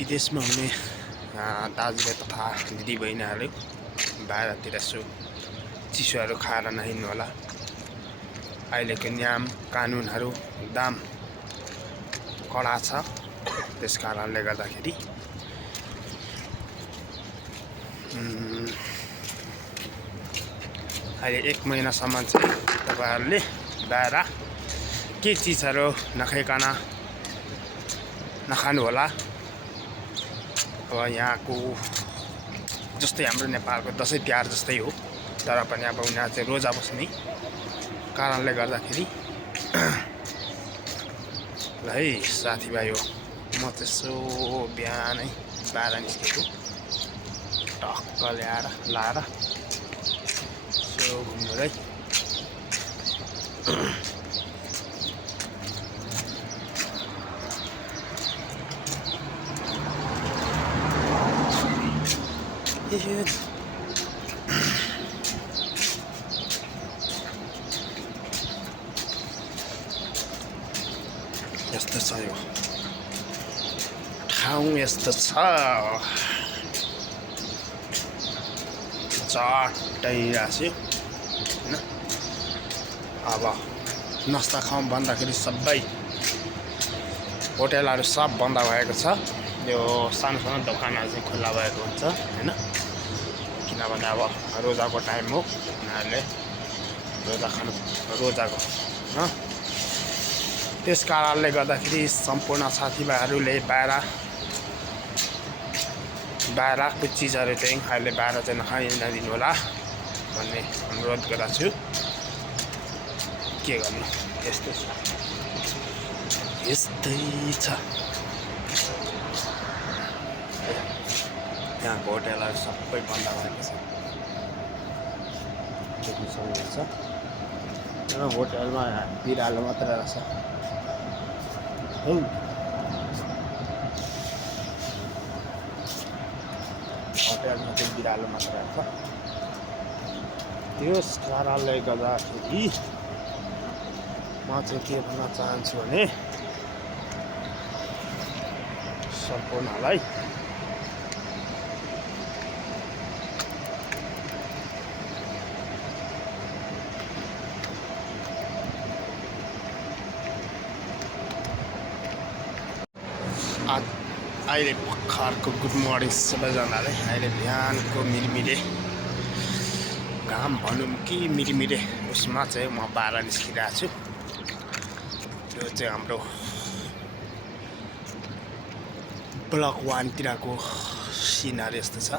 विदेशमा हुने दाजुभाइ तथा दिदीबहिनीहरू बाहिरतिर चिसोहरू खाएर नहिँड्नु होला। अहिलेको नियम कानुनहरू एकदम कडा छ। त्यस कारणले गर्दाखेरि अहिले 1 महिनासम्म चाहिँ तपाईहरुले बाहिर के चिजहरू नखाइकन नखानु होला। अब यहाँको जस्तै हाम्रो नेपालको दसैँ तिहार जस्तै हो, तर पनि अब उनीहरू चाहिँ रोजा बस्ने कारणले गर्दाखेरि ल है साथीभाइ हो, म त्यसो बिहानै बाहिर निस्केको टक्क ल्याएर लाएर यसो घुम्नु है। यस्तो छ यो ठाउँ, यस्तो छ चट्टै राख्यो हैन। अब नास्ता खाउँ भन्दाखेरि सबै होटलहरू सब बन्द भएको छ। यो सानो सानो दोकानहरू चाहिँ खुल्ला भएको हुन्छ हैन, किनभने अब रोजाको टाइम हो, उनीहरूले रोजाको त्यस कारणले गर्दाखेरि सम्पूर्ण साथीभाइहरूले बाहिरको चिजहरू चाहिँ अहिले बाहिर चाहिँ नखाइदिनु होला भन्ने अनुरोध गर्दछु। के गर्नु, यस्तै छ। यहाँको होटलहरू सबै बन्द भएको छ, देख्न सक्नुहुन्छ। होटलमा बिरालो मात्र रहेछ। होटलमा चाहिँ बिरालो मात्र रहेछ। त्यस कारणले गर्दाखेरि म चाहिँ के भन्न चाहन्छु भने सम्पूर्णलाई अहिले भर्खरको गुड मर्निङ सबैजनालाई। अहिले बिहानको मिरमिरे घाम भनौँ कि मिरमिरे उसमा चाहिँ म बाहिर निस्किरहेको छु। यो चाहिँ हाम्रो ब्लक 1 तिरको सिनहरू यस्तो छ,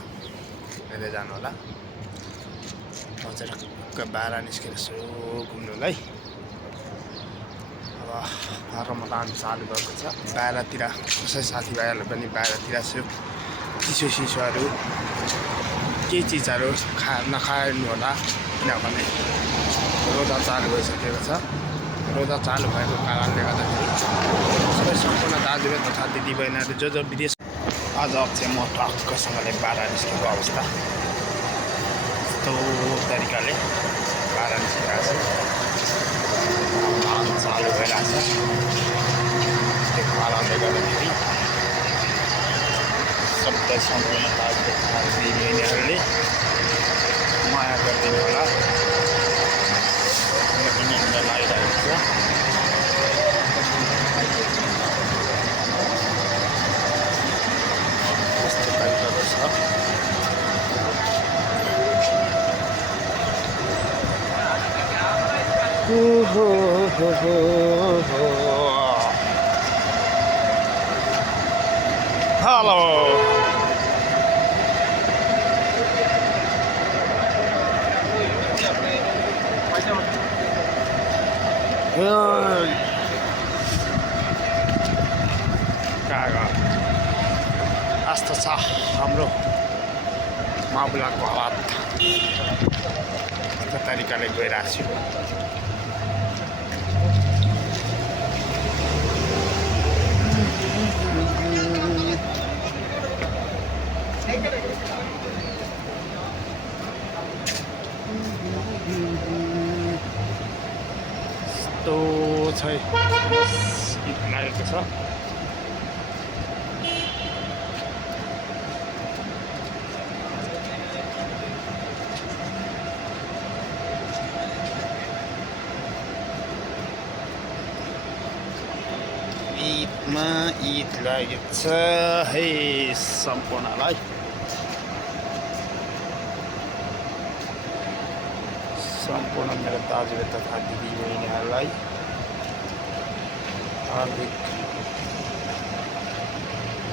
हेर्दै जानु होला। म चाहिँ टक्क बाहिर निस्केर यसो घुम्नुलाई। अब रमजान चालु भएको छ, बाहिरतिर कसै साथीभाइहरूले पनि बाहिरतिर चिसोहरू केही चिजहरू नखानु होला, किनभने रोजा चालु भइसकेको छ। रोजा चालु भएको कारणले गर्दाखेरि सबै सम्पूर्ण दाजुभाइ तथा दिदीबहिनीहरू जो विदेश आज चाहिँ म टक्कसँगले बाहिर निस्केको अवस्था यस्तो तरिकाले बाहिर निस्किरहेको छु। चालु भइरहेछ, त्यो कारणले गर्दाखेरि सबै सम्पूर्ण दाजुभाइ दिदीबहिनीहरूले माया गरिदिनु होला। किन लागिरहेको छ यस्तो तरिकाको छ। हेलो यस्तो छ हाम्रो माबुलाको हालत। यस्तो तरिकाले गइरहेको छु। यस्तो चाहिँ लागेको छ। ईदमा ईद लागेको छ है सम्पूर्णलाई। सम्पूर्ण मेरो दाजुभाइ तथा दिदीबहिनीहरूलाई हार्दिक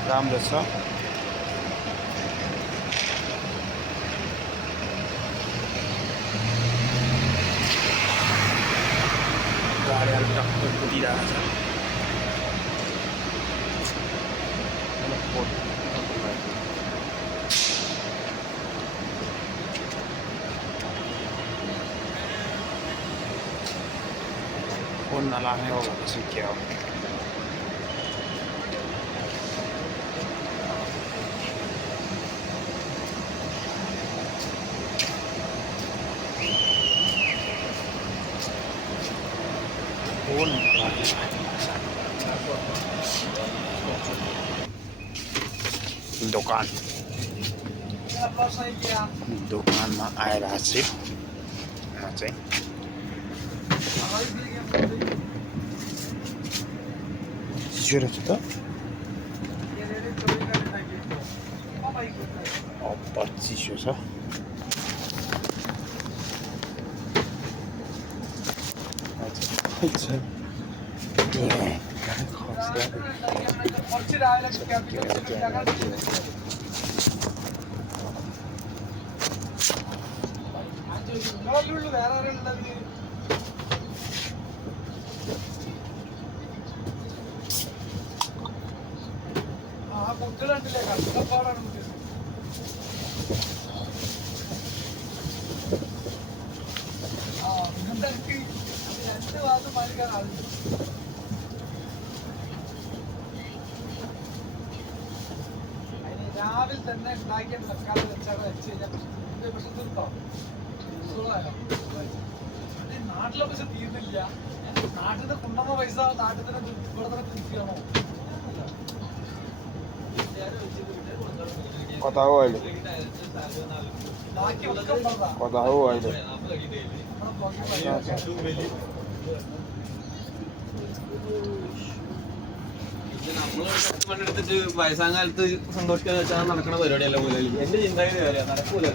राम्रो छ। गाडीहरू टक्क कुदिरहेको छ। फोन नलाग्ने हो भनेपछि के हो। फोन दोकानमा आइरहेको छु म चाहिँ। चिसो छ त अब्बर चिसो छ। രാവിലെ തന്നെ ഉണ്ടാക്കിയ തക്കാളി വെച്ചാൽ വെച്ച് കഴിഞ്ഞാൽ പക്ഷെ തീർത്തോ നാട്ടിലെ പക്ഷെ തീർന്നില്ല. നാട്ടിൽ നിന്ന് കൊണ്ടുവന്ന പൈസ നാട്ടിൽ തന്നെ ഇവിടെ തന്നെ തിരിക്കുകയാണോ? कता हो अहिले? ബാക്കി ഒക്കെ പറഞ്ഞാ कता हो अहिले? എടുത്തിട്ട് വയസ്സാം കാലത്ത് സന്തോഷിക്കാന്ന് വെച്ചാൽ നടക്കണ പരിപാടിയല്ല പോലെ എന്റെ ചിന്താഗതി വരെ നടക്കൂല.